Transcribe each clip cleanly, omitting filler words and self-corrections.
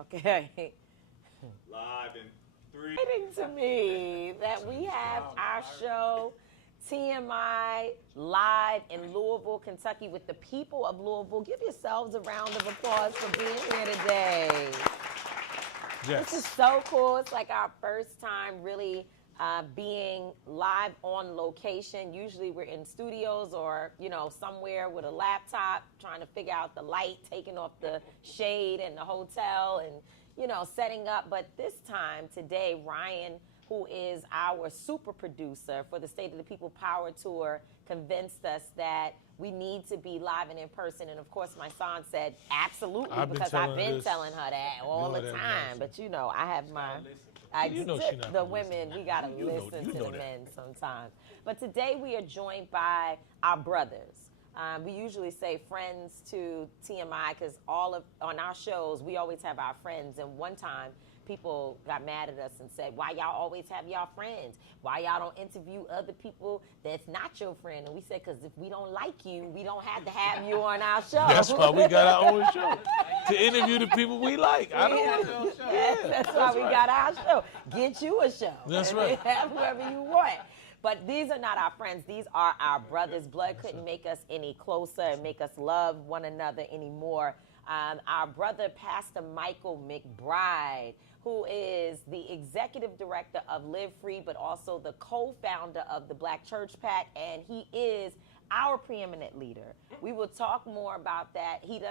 Okay. Live in three. Exciting to me that we have our show TMI live in Louisville, Kentucky with the people of Louisville. Give yourselves a round of applause for being here today. Yes. This is so cool. It's like our first time really being live on location. Usually we're in studios or, somewhere with a laptop trying to figure out the light, taking off the shade in the hotel and, setting up. But this time, today, Ryan, who is our super producer for the State of the People Power Tour, convinced us that we need to be live and in person. And of course, my son said, absolutely, because I've been telling her that all the time. But I have my, the women, we got to listen to the men sometimes. But today we are joined by our brothers. We usually say friends to TMI because on our shows, we always have our friends. And one time, people got mad at us and said, why y'all always have y'all friends? Why y'all don't interview other people that's not your friend? And we said, because if we don't like you, we don't have to have you on our show. That's why we got our own show, to interview the people we like. That's why we got our show. Get you a show. That's right. Have whoever you want. But these are not our friends. These are our brothers. Blood couldn't make us any closer and make us love one another anymore. Our brother, Pastor Michael McBride, who is the executive director of Live Free, but also the co-founder of the Black Church PAC, and he is our preeminent leader. We will talk more about that. He's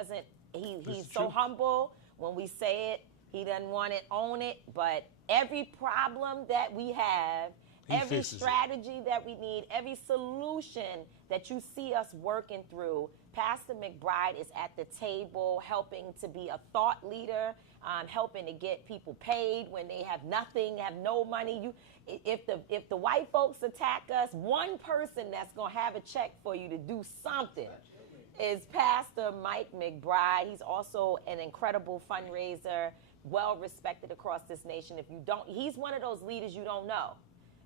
so humble. When we say it, he doesn't want to own it, but every problem that we have, every strategy that we need, every solution that you see us working through, Pastor McBride is at the table helping to be a thought leader, helping to get people paid when they have nothing, have no money. If the white folks attack us, one person that's going to have a check for you to do something is Pastor Mike McBride. He's also an incredible fundraiser, well respected across this nation. He's one of those leaders you don't know.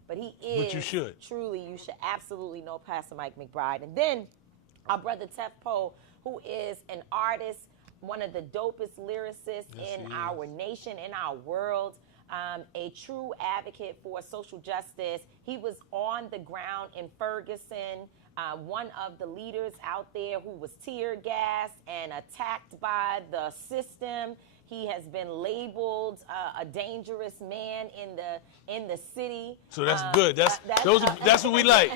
But he is. But you should. Truly, you should absolutely know Pastor Mike McBride. And then our brother Tef Poe, who is an artist, one of the dopest lyricists in our nation, in our world, a true advocate for social justice. He was on the ground in Ferguson, one of the leaders out there who was tear gassed and attacked by the system. He has been labeled a dangerous man in the city. So that's good. That's what we like.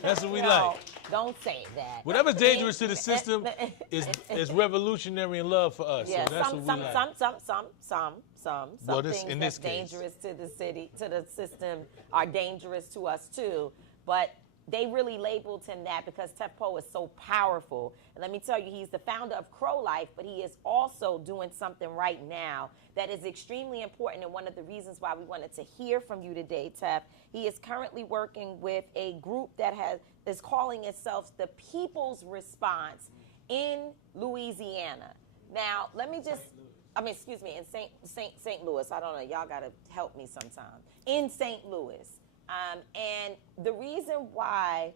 That's what we like. Don't say that. Whatever's dangerous to the system is revolutionary in love for us. Yeah, so that's what we like. Some well, things in that's this case. dangerous to the city, to the system, are dangerous to us too. But they really labeled him that because Tef Poe is so powerful. And let me tell you, he's the founder of Crow Life, but he is also doing something right now that is extremely important, and one of the reasons why we wanted to hear from you today, Tef. He is currently working with a group that is calling itself the People's Response in Louisiana. Now, in St. Louis. I don't know. Y'all got to help me sometime. In St. Louis. And the reason why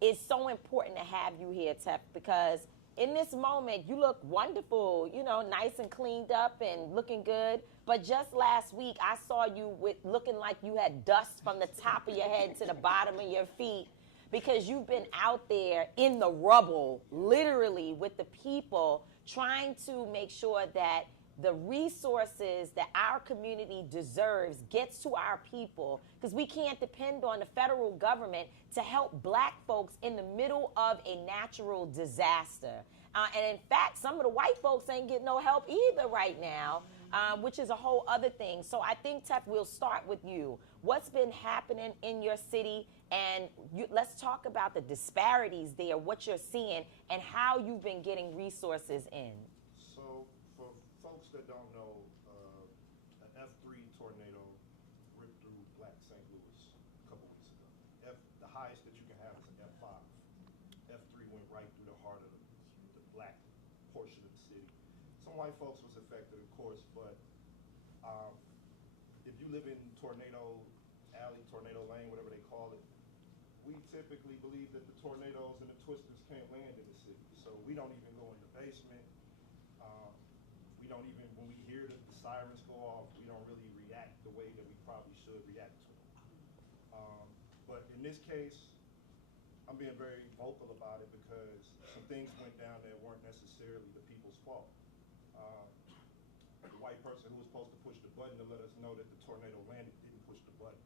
it's so important to have you here, Tef, because in this moment, you look wonderful, nice and cleaned up and looking good. But just last week, I saw you looking like you had dust from the top of your head to the bottom of your feet because you've been out there in the rubble, literally, with the people, trying to make sure that the resources that our community deserves gets to our people, because we can't depend on the federal government to help black folks in the middle of a natural disaster. And in fact, some of the white folks ain't getting no help either right now, which is a whole other thing. So I think, Tef, we'll start with you. What's been happening in your city? And let's talk about the disparities there, what you're seeing, and how you've been getting resources in. So for folks that don't know, an F3 tornado ripped through Black St. Louis a couple weeks ago. The highest that you can have is an F5. F3 went right through the heart of the black portion of the city. Some white folks was affected, of course, but if you live in Tornado Alley, Tornado Lane, whatever they call it, we typically believe that the tornadoes and the twisters can't land in the city. So we don't even go in the basement. We don't even, when we hear the sirens go off, we don't really react the way that we probably should react to them. But in this case, I'm being very vocal about it because some things went down that weren't necessarily the people's fault. The white person who was supposed to push the button to let us know that the tornado landed didn't push the button.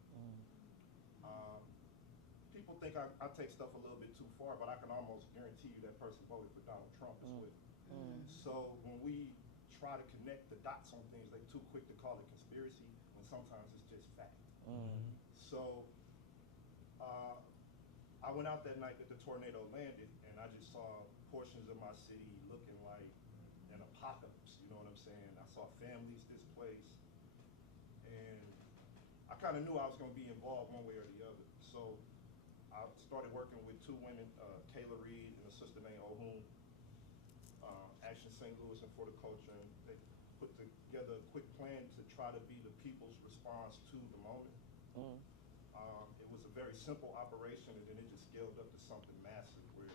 People think I take stuff a little bit too far, but I can almost guarantee you that person voted for Donald Trump as well. So when we try to connect the dots on things, they're too quick to call it conspiracy when sometimes it's just fact. So I went out that night that the tornado landed, and I just saw portions of my city looking like an apocalypse, you know what I'm saying? I saw families displaced, and I kind of knew I was going to be involved one way or the other. So I started working with two women, Kayla Reed and a sister named Ohun, Action St. Louis and For the Culture, and they put together a quick plan to try to be the people's response to the moment. It was a very simple operation, and then it just scaled up to something massive where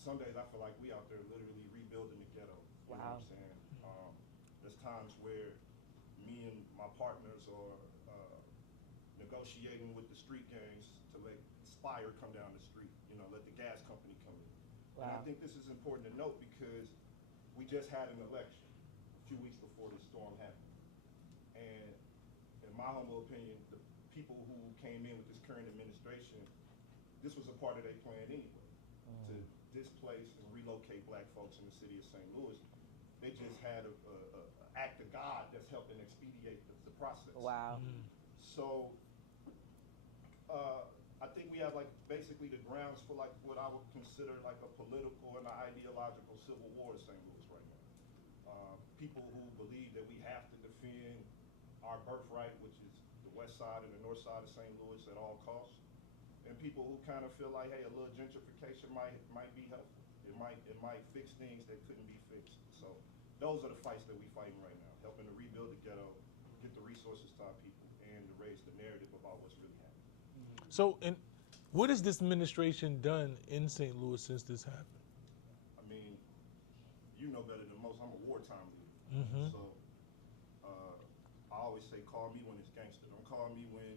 some days I feel like we out there literally rebuilding the ghetto. You know what I'm saying? There's times where me and my partners are negotiating with the street gangs to let Spire come down the street, you know, let the gas company come in. And I think this is important to note because we just had an election a few weeks before this storm happened. And in my humble opinion, the people who came in with this current administration, this was a part of their plan anyway, to displace and relocate black folks in the city of St. Louis. They just had an act of God that's helping expedite the process. So I think we have like basically the grounds for like what I would consider like a political and an ideological civil war in St. Louis right now. People who believe that we have to defend our birthright, which is the west side and the north side of St. Louis at all costs, and people who kind of feel like, hey, a little gentrification might be helpful. It might fix things that couldn't be fixed. So those are the fights that we're fighting right now, helping to rebuild the ghetto, get the resources to our people, and to raise the narrative about what's really happening. So, and what has this administration done in St. Louis since this happened? I mean, you know better than most. I'm a wartime leader. So I always say, call me when it's gangster. Don't call me when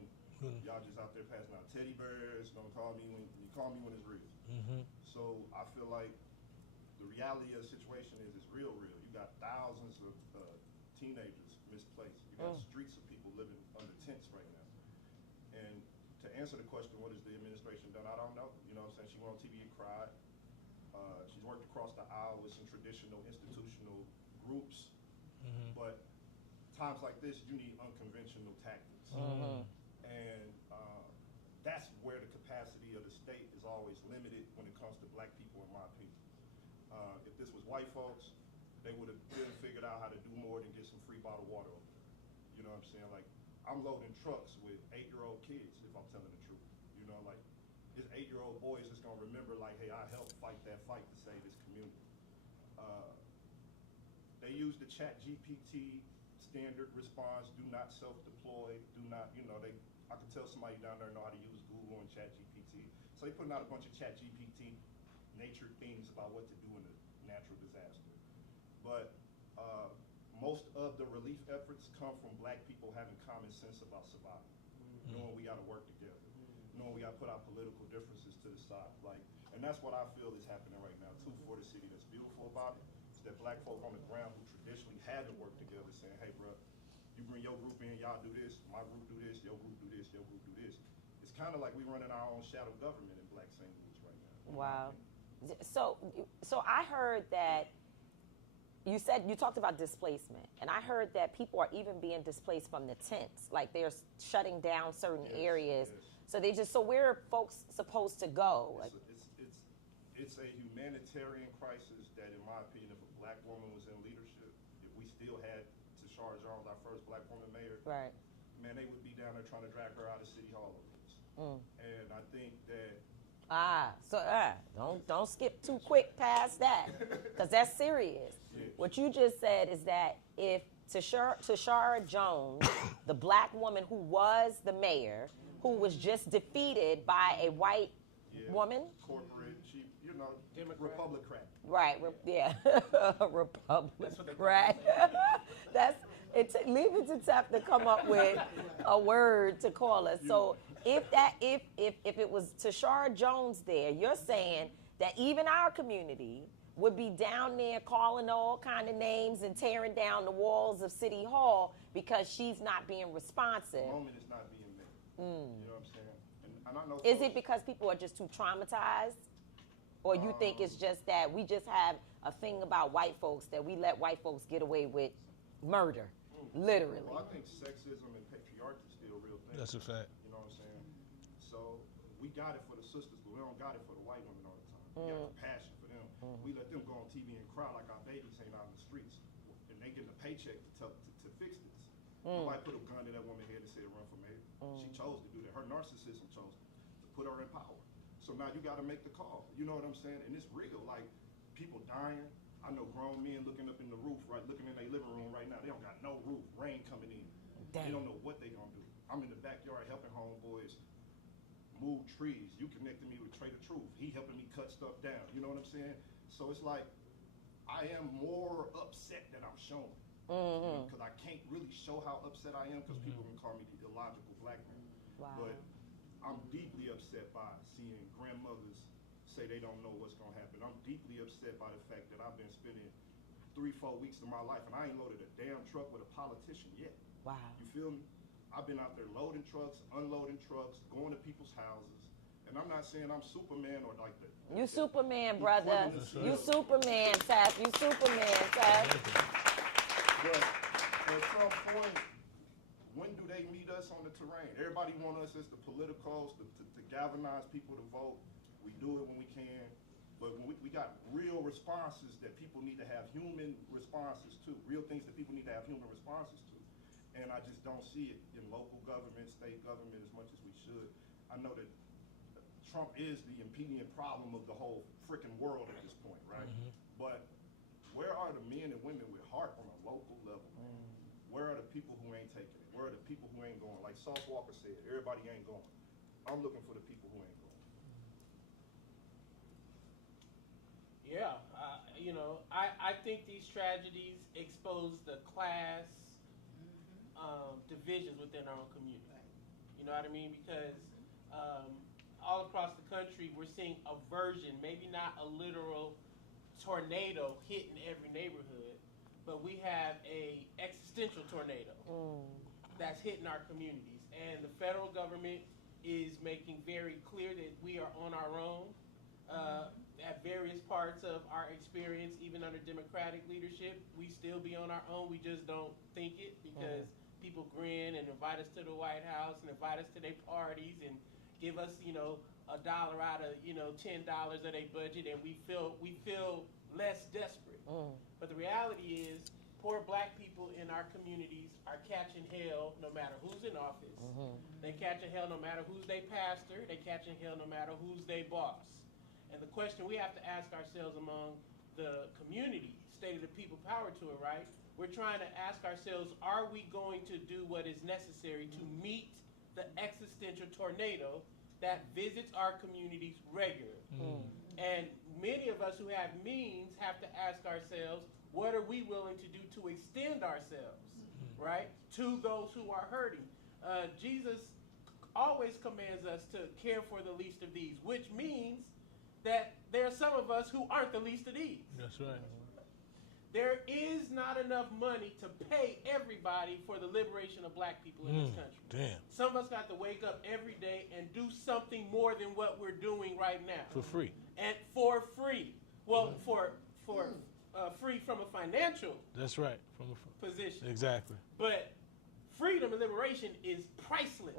y'all just out there passing out teddy bears. Don't call me when you call me when it's real. So I feel like the reality of the situation is it's real. You got thousands of teenagers misplaced. You got streets of people living under tents right now. And to answer the question, what has the administration done? I don't know. You know what I'm saying? She went on TV and cried. She's worked across the aisle with some traditional institutional groups. But times like this, you need unconventional tactics. And that's where the capacity of the state is always limited when it comes to black people, in my opinion. If this was white folks, they would have been figured out how to do more than get some free bottled water over there. You know what I'm saying? Like, I'm loading trucks with 8-year-old kids, if I'm telling the truth. You know, like, this 8-year-old boy is just gonna remember, like, hey, I helped fight that fight to save this community. They use the ChatGPT standard response, do not self-deploy, do not, you know, I can tell somebody down there know how to use Google and ChatGPT. So they putting out a bunch of ChatGPT nature things about what to do in a natural disaster. But most of the relief efforts come from black people having common sense about survival, knowing we gotta work together, knowing we gotta put our political differences to the side. Like, and that's what I feel is happening right now too for the city. That's beautiful about it. That black folk on the ground who traditionally had to work together saying, hey, bro, you bring your group in, y'all do this, my group do this, your group do this, your group do this. It's kind of like we running our own shadow government in Black St. Louis right now. Wow. So I heard that you talked about displacement, and I heard that people are even being displaced from the tents, like they're shutting down certain areas. So so where are folks supposed to go? It's a humanitarian crisis that, in my opinion, if a black woman was in leadership, if we still had Tashara Jones, our first black woman mayor, man, they would be down there trying to drag her out of City Hall over this. And I think that don't skip too quick past that, because that's serious. What you just said is that if Tashara Jones, the black woman who was the mayor, who was just defeated by a white woman, corporate, you know, Republican. Right, Republican. That's Leave it to Tef to come up with a word to call us. So if it was Tashara Jones there, you're saying that even our community would be down there calling all kind of names and tearing down the walls of City Hall because she's not being responsive. The moment is not being met. You know what I'm saying? And I know. Is it because people are just too traumatized? Or you think it's just that we just have a thing about white folks that we let white folks get away with murder, literally? Well, I think sexism and patriarchy is still a real thing. That's a fact. You know what I'm saying? So we got it for the sisters, but we don't got it for the white women all the time. We got compassion for them. We let them go on TV and cry like our babies ain't out in the streets, and they getting a paycheck to fix this. Nobody put a gun to that woman's head and said run for mayor. She chose to do that. Her narcissism chose to put her in power. So now you got to make the call. You know what I'm saying? And it's real. Like, people dying. I know grown men looking up in the roof, right, looking in their living room right now. They don't got no roof. Rain coming in. Damn. They don't know what they gonna do. I'm in the backyard helping homeboys move trees. You connected me with Trader Truth. He helping me cut stuff down. You know what I'm saying? So it's like, I am more upset than I'm showing. Because I can't really show how upset I am because people can call me the illogical black man. Wow. But I'm deeply upset by seeing grandmothers say they don't know what's gonna happen. I'm deeply upset by the fact that I've been spending 3-4 weeks of my life and I ain't loaded a damn truck with a politician yet. Wow. You feel me? I've been out there loading trucks, unloading trucks, going to people's houses. And I'm not saying I'm Superman or like the... You Superman, brother. You Superman, Tef. You Superman, Tef. But at some point, when do they meet us on the terrain? Everybody want us as the politicals to galvanize people to vote. We do it when we can. But when we got real responses that people need to have human responses to, real things that people need to have human responses to. And I just don't see it in local government, state government as much as we should. I know that Trump is the impeding problem of the whole freaking world at this point, right? But where are the men and women with heart on a local level? Where are the people who ain't taking it? Where are the people who ain't going? Like Sauce Walker said, everybody ain't going. I'm looking for the people who ain't going. Yeah, I think these tragedies expose the class divisions within our own community. You know what I mean? Because all across the country, we're seeing a version, maybe not a literal tornado hitting every neighborhood, but we have a existential tornado that's hitting our communities. And the federal government is making very clear that we are on our own at various parts of our experience, even under Democratic leadership. We still be on our own. We just don't think it because people grin and invite us to the White House and invite us to their parties and give us, $1 out of, $10 of their budget, and we feel less desperate. But the reality is, poor black people in our communities are catching hell no matter who's in office. They catching hell no matter who's their pastor. They catching hell no matter who's their boss. And the question we have to ask ourselves among the community, state of the people, power to it, right? We're trying to ask ourselves, are we going to do what is necessary to meet the existential tornado that visits our communities regularly? And many of us who have means have to ask ourselves, what are we willing to do to extend ourselves, right, to those who are hurting? Jesus always commands us to care for the least of these, which means that there are some of us who aren't the least of these. That's right. There is not enough money to pay everybody for the liberation of black people in this country. Damn. Some of us got to wake up every day and do something more than what we're doing right now. For free. And for free. Well, for free from a financial That's right. From position. Exactly. But freedom and liberation is priceless.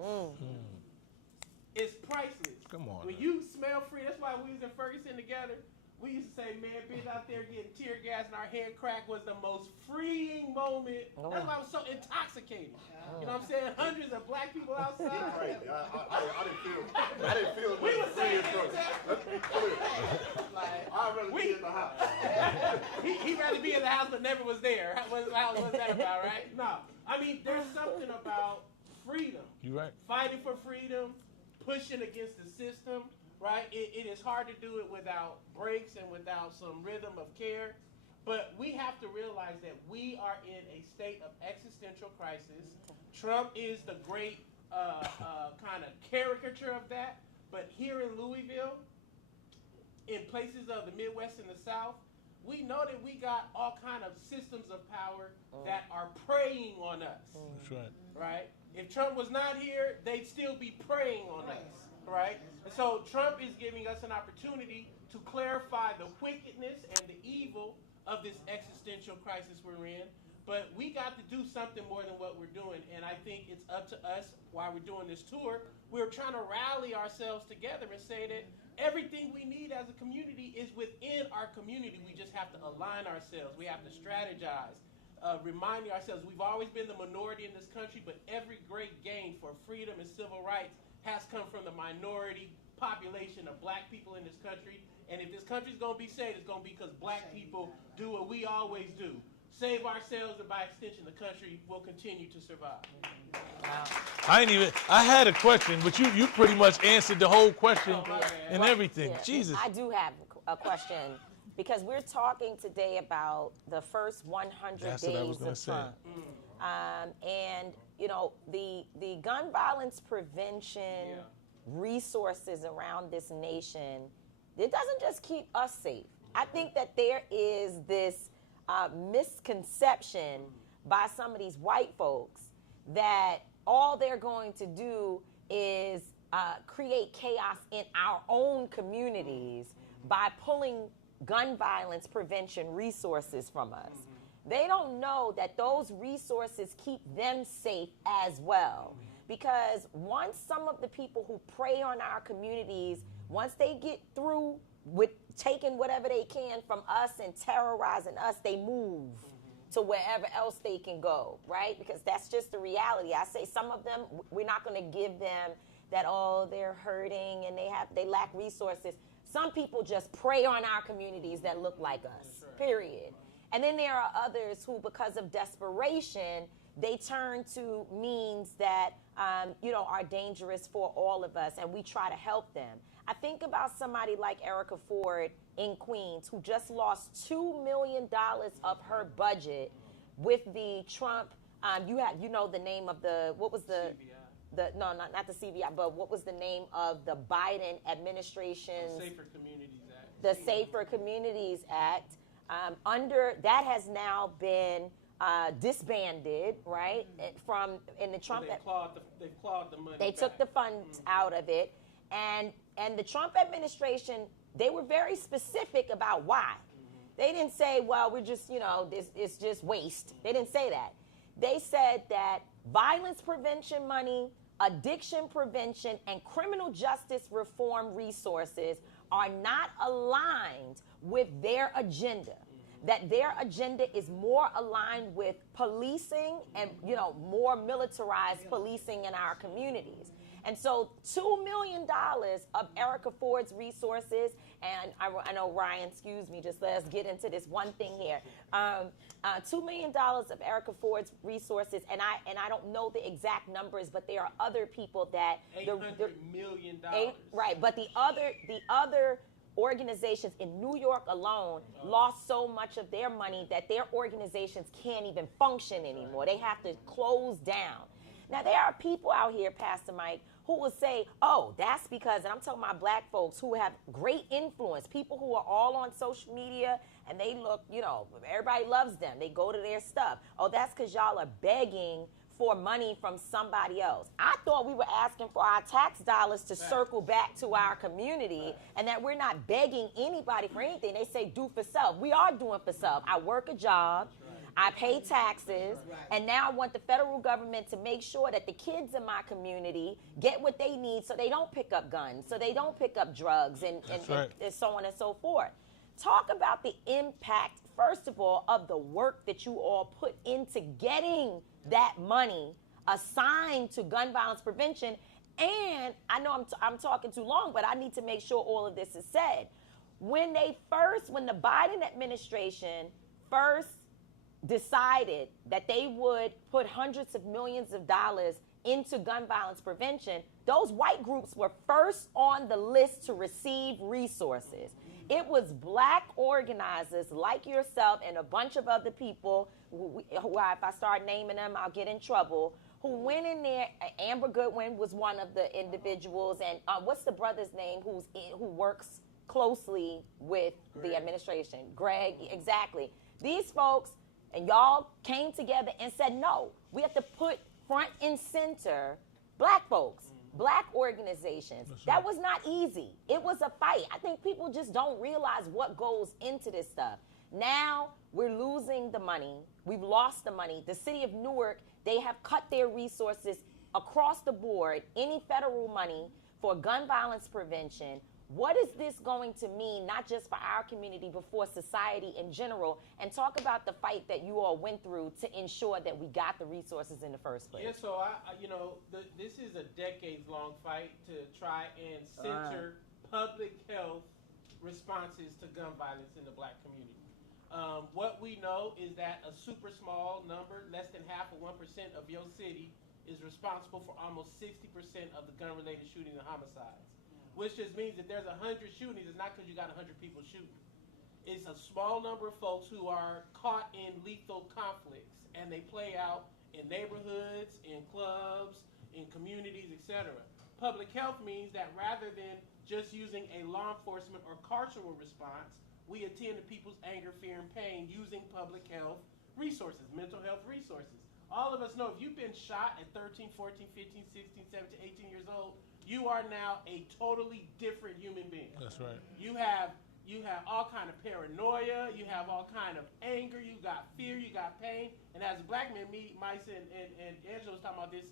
It's priceless. Come on. When you smell free, that's why we was in Ferguson together. We used to say, man, being out there getting tear gas and our head cracked was the most freeing moment. That's why I was so intoxicated. You know what I'm saying? Hundreds of black people outside. Right. I didn't feel We were saying Let's be clear. I'd rather be in the house. He'd rather be in the house but never was there. What's that about, right? No. I mean, there's something about freedom. You right. Fighting for freedom, pushing against the system, right? It is hard to do it without breaks and without some rhythm of care. But we have to realize that we are in a state of existential crisis. Trump is the great kind of caricature of that. But here in Louisville, in places of the Midwest and the South, we know that we got all kind of systems of power that are preying on us. That's right. Right? If Trump was not here, they'd still be preying on us. Right? And so Trump is giving us an opportunity to clarify the wickedness and the evil of this existential crisis we're in. But we got to do something more than what we're doing. And I think it's up to us, while we're doing this tour, we're trying to rally ourselves together and say that everything we need as a community is within our community. We just have to align ourselves. We have to strategize, reminding ourselves we've always been the minority in this country, but every great gain for freedom and civil rights has come from the minority population of black people in this country. And if this country's going to be saved, it's going to be because black people do what we always do. Save ourselves, and by extension, the country will continue to survive. Wow. I had a question, but you pretty much answered the whole question and everything. Yeah. Jesus. I do have a question because we're talking today about the first 100 That's what I was days gonna of say. Trump. And, you know, the gun violence prevention resources around this nation, it doesn't just keep us safe. I think that there is this misconception by some of these white folks that all they're going to do is create chaos in our own communities by pulling gun violence prevention resources from us. They don't know that those resources keep them safe as well. Because once some of the people who prey on our communities, once they get through with taking whatever they can from us and terrorizing us, they move to wherever else they can go, right? Because that's just the reality. I say some of them, we're not going to give them that, oh, they're hurting and they lack resources. Some people just prey on our communities that look like us, period. And then there are others who, because of desperation, they turn to means that, are dangerous for all of us, and we try to help them. I think about somebody like Erica Ford in Queens, who just lost $2 million of her budget with the Trump. You know the name of what was the CBI. not the CBI, but what was the name of the Biden administration's Safer Communities Act. the Safer Communities Act? Under that has now been disbanded, right? From in the Trump. They've clawed the money. They took the funds out of it, and the Trump administration, they were very specific about why. They didn't say, well, we're just, this it's just waste. They didn't say that. They said that violence prevention money, addiction prevention, and criminal justice reform resources are not aligned with their agenda. That their agenda is more aligned with policing and, more militarized policing in our communities. And so $2 million of Erica Ford's resources, and I know, Ryan, excuse me, just let us get into this one thing here. $2 million of Erica Ford's resources, and I don't know the exact numbers, but there are other people that $800 million. Right, but the other organizations in New York alone lost so much of their money that their organizations can't even function anymore. They have to close down. Now, there are people out here, Pastor Mike, who will say, oh, that's because, and I'm talking about black folks who have great influence, people who are all on social media and they look, everybody loves them. They go to their stuff. Oh, that's because y'all are begging for money from somebody else. I thought we were asking for our tax dollars to circle back to our community and that we're not begging anybody for anything. They say do for self. We are doing for self. I work a job. I pay taxes, and now I want the federal government to make sure that the kids in my community get what they need so they don't pick up guns, so they don't pick up drugs, and so on and so forth. Talk about the impact, first of all, of the work that you all put into getting that money assigned to gun violence prevention. And I know I'm talking too long, but I need to make sure all of this is said. When the Biden administration first decided that they would put hundreds of millions of dollars into gun violence prevention, those white groups were first on the list to receive resources. It was black organizers like yourself and a bunch of other people who if I start naming them, I'll get in trouble, who went in there. Amber Goodwin was one of the individuals, and what's the brother's name who works closely with the administration? Greg, exactly. These folks, and y'all came together and said, no, we have to put front and center black folks, black organizations. That was not easy. It was a fight. I think people just don't realize what goes into this stuff. Now we're losing the money. We've lost the money. The city of Newark, they have cut their resources across the board, any federal money for gun violence prevention. What is this going to mean, not just for our community, but for society in general? And talk about the fight that you all went through to ensure that we got the resources in the first place. Yeah, so this is a decades-long fight to try and center public health responses to gun violence in the black community. What we know is that a super small number, less than half of 1% of your city, is responsible for almost 60% of the gun-related shootings and homicides. Which just means that there's 100 shootings, it's not because you got 100 people shooting. It's a small number of folks who are caught in lethal conflicts, and they play out in neighborhoods, in clubs, in communities, etc. Public health means that rather than just using a law enforcement or carceral response, we attend to people's anger, fear, and pain using public health resources, mental health resources. All of us know if you've been shot at 13, 14, 15, 16, 17, 18 years old, you are now a totally different human being. That's right. You have all kind of paranoia, you have all kind of anger, you got fear, you got pain. And as a black man, me, Mice, and Angela was talking about this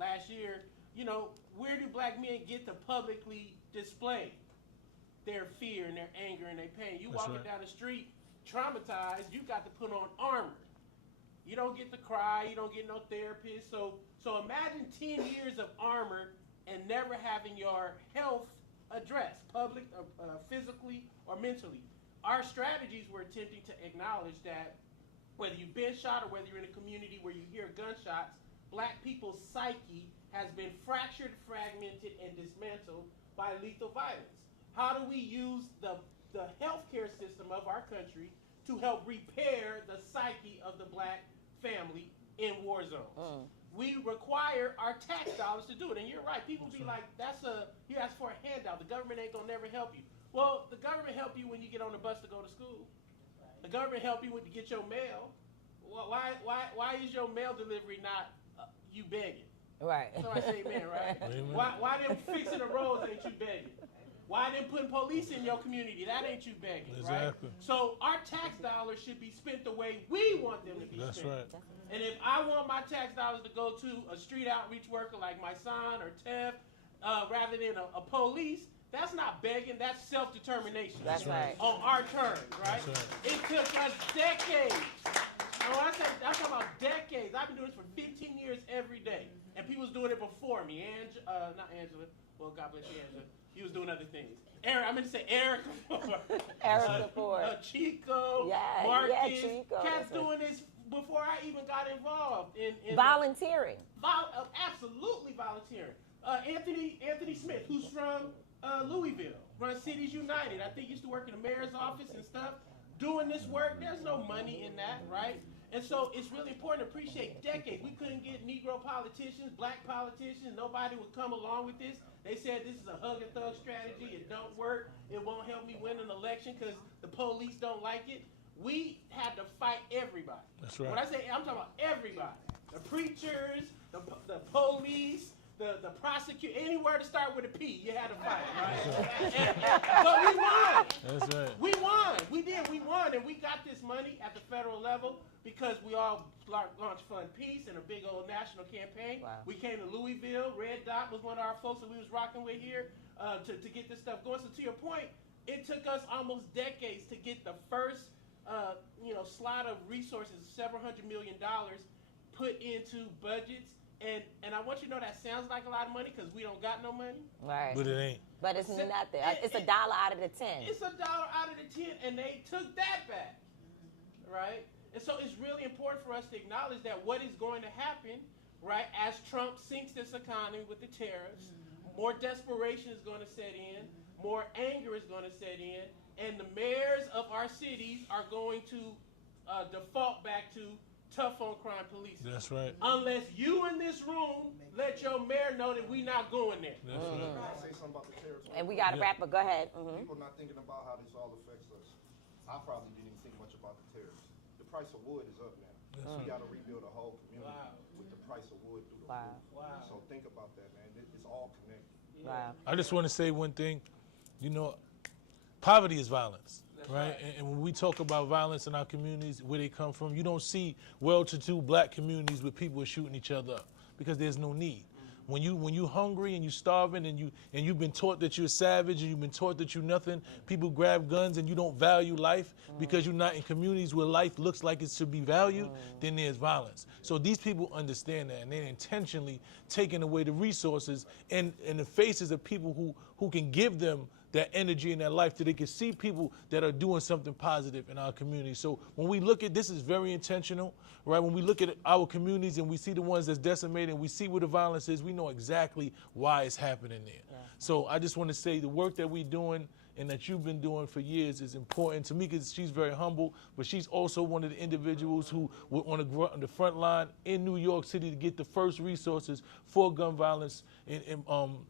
last year, where do black men get to publicly display their fear and their anger and their pain? You walking down the street traumatized, you got to put on armor. You don't get to cry, you don't get no therapist. So imagine 10 years of armor and never having your health addressed, public, physically, or mentally. Our strategies were attempting to acknowledge that whether you've been shot or whether you're in a community where you hear gunshots, black people's psyche has been fractured, fragmented, and dismantled by lethal violence. How do we use the healthcare system of our country to help repair the psyche of the black family in war zones? We require our tax dollars to do it. And you're right, people be like, you ask for a handout, the government ain't gonna never help you. Well, the government help you when you get on the bus to go to school. The government help you to get your mail. Well, why is your mail delivery not you begging? Right. So I say, man, right? Amen. Why them fixing the roads ain't you begging? Why them putting police in your community? That ain't you begging, Exactly. right? So our tax dollars should be spent the way we want them to be That's spent. right. And if I want my tax dollars to go to a street outreach worker like my son or Tev, rather than a police, that's not begging, that's self-determination. That's right. On our terms, right? That's right. It took us decades. And when I say, I'm talking about decades. I've been doing this for 15 years every day. And people was doing it before me. Not Angela. Well, God bless you, Angela. He was doing other things. I meant to say Erica Ford. Erica Ford. Chico, Yeah, Marcus. Chico. Cats doing this before I even got involved in Volunteering. Absolutely volunteering. Anthony Smith, who's from Louisville, runs Cities United. I think he used to work in the mayor's office and stuff. Doing this work, there's no money in that, right? And so it's really important to appreciate decades. We couldn't get Negro politicians, black politicians. Nobody would come along with this. They said this is a hug and thug strategy. It don't work. It won't help me win an election because the police don't like it. We had to fight everybody. That's right. When I say, I'm talking about everybody. The preachers, the police, the prosecutor, anywhere to start with a P, you had to fight, right? But we won. That's right. We won. We did. We won. And we got this money at the federal level because we all launched Fund Peace and a big old national campaign. Wow. We came to Louisville. Red Dot was one of our folks that we was rocking with here to get this stuff going. So to your point, it took us almost decades to get the first slot of resources, several $100 million put into budgets. And I want you to know that sounds like a lot of money because we don't got no money. Right. But it ain't. But it's nothing. It's $1 out of the 10. It's $1 out of the 10, and they took that back, right? And so it's really important for us to acknowledge that what is going to happen, right, as Trump sinks this economy with the tariffs, more desperation is going to set in, more anger is going to set in, and the mayors of our cities are going to default back to tough on crime policing. That's right. Unless you in this room let your mayor know that we not going there. That's right. Can I say something about the territory? And we got to wrap it. Go ahead. People not thinking about how this all affects us. I probably didn't even think much about the tariffs. The price of wood is up now. We got to rebuild a whole community with the price of wood through the roof. Wow. So think about that, man. It's all connected. Wow. I just want to say one thing. You know, poverty is violence, right? And when we talk about violence in our communities, where they come from, you don't see well-to-do black communities where people are shooting each other up because there's no need. When you hungry and you starving and you've been taught that you're a savage and you've been taught that you're nothing, people grab guns and you don't value life because you're not in communities where life looks like it should be valued, then there's violence. So these people understand that, and they're intentionally taking away the resources in the faces of people who can give them that energy in their life so they can see people that are doing something positive in our community. So when we look at this, is very intentional, right? When we look at our communities and we see the ones that's decimated and we see where the violence is, we know exactly why it's happening there. Yeah. So I just want to say the work that we're doing and that you've been doing for years is important to me because she's very humble, but she's also one of the individuals who were on the front line in New York City to get the first resources for gun violence and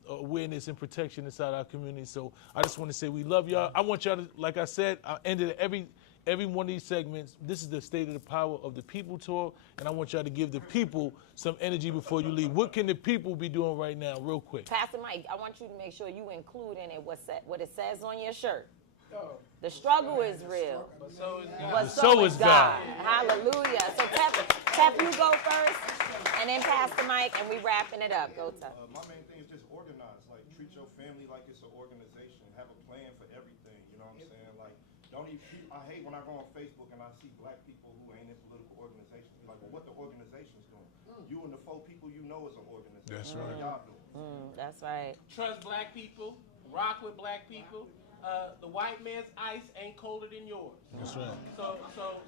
awareness and protection inside our community. So I just want to say we love y'all. I want y'all to, like I said, I ended every one of these segments. This is the State of the Power of the People tour, and I want y'all to give the people some energy before you leave. What can the people be doing right now, real quick? Pastor Mike, I want you to make sure you include in it what it says on your shirt. Oh. The struggle is real, But so is God. but so is God. Hallelujah. So Tep, you go first, and then Pastor Mike, and we wrapping it up. Go Tep. My main thing is just organize. Like, treat your family like it's an organization. Have a plan for everything. You know what I'm saying? Like, don't even. I hate when I go on Facebook and I see black people who ain't in political organizations. Like, well, what the organization's doing? You and the 4 people you know is an organization. That's What right. are y'all doing? That's right. Trust black people. Rock with black people. The white man's ice ain't colder than yours. That's right.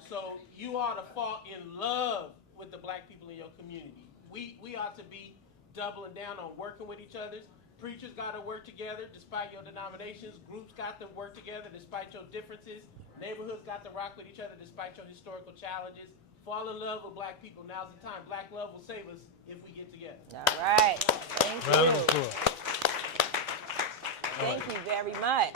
So you ought to fall in love with the black people in your community. We ought to be doubling down on working with each other. Preachers got to work together despite your denominations. Groups got to work together despite your differences. Neighborhoods got to rock with each other despite your historical challenges. Fall in love with black people. Now's the time. Black love will save us if we get together. All right. Thank Round of you. applause. Thank you very much.